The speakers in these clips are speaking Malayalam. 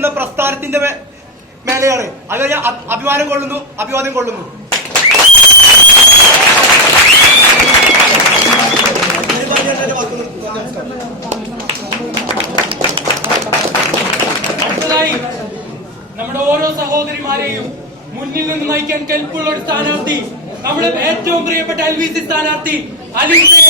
എന്ന പ്രസ്ഥാനത്തിന്റെ മേലെയാണ്. അത് ഞാൻ അഭിമാനം കൊള്ളുന്നു, അഭിവാദ്യം കൊള്ളുന്നു. അടുത്തതായി നമ്മുടെ ഓരോ സഹോദരിമാരെയും മുന്നിൽ നിന്ന് നയിക്കാൻ കെൽപ്പുള്ള ഒരു സ്ഥാനാർത്ഥി, നമ്മുടെ ഏറ്റവും പ്രിയപ്പെട്ട LVC സ്ഥാനാർത്ഥി അലീസയെ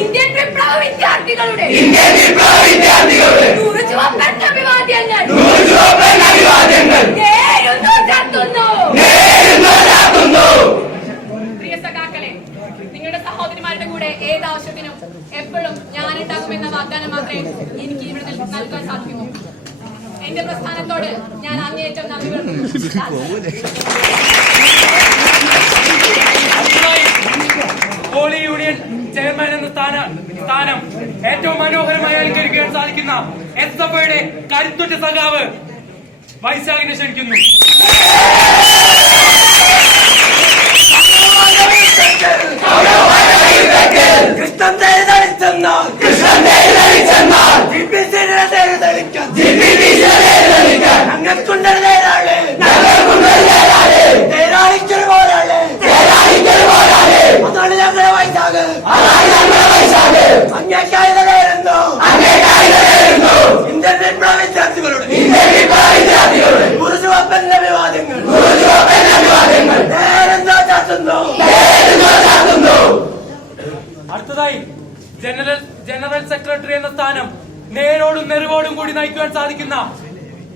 ഇന്ത്യൻ വിപ്ലവ വിദ്യാർത്ഥികളുടെ പ്രിയ സഖാക്കളെ, നിങ്ങളുടെ സഹോദരിമാരുടെ കൂടെ ഏതാവശ്യത്തിനും എപ്പോഴും ഞാനുണ്ടാകുമെന്ന വാഗ്ദാനം മാത്രമേ എനിക്ക് ഇവിടെ നൽകാൻ സാധിക്കുമോ. എന്റെ പ്രസ്ഥാനത്തോട് ഞാൻ അങ്ങേയറ്റം നന്ദി പറയുന്നു. പോളി യൂണിയൻ ചെയർമാൻ എന്ന സ്ഥാനം ഏറ്റവും മനോഹരമായി അലങ്കരിക്കാൻ സാധിക്കുന്ന SFIയുടെ കരുത്തുറ്റ സഖാവ് വൈശാഖിനെ ക്ഷണിക്കുന്നു. ഇന്ത്യൻ വിപ്ലവ വിദ്യാർത്ഥികളുടെ അടുത്തതായി ജനറൽ സെക്രട്ടറി എന്ന സ്ഥാനം നേരോടും നെറുകോടും കൂടി നയിക്കുവാൻ സാധിക്കുന്ന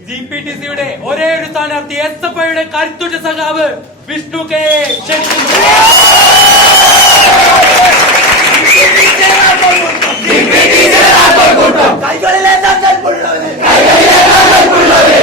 GPTCയുടെ ഒരേ ഒരു സ്ഥാനാർത്ഥി SFIയുടെ കരുത്തുറ്റ സഖാവ് വിഷ്ണു കെ ക്ഷണിക്കുന്നു.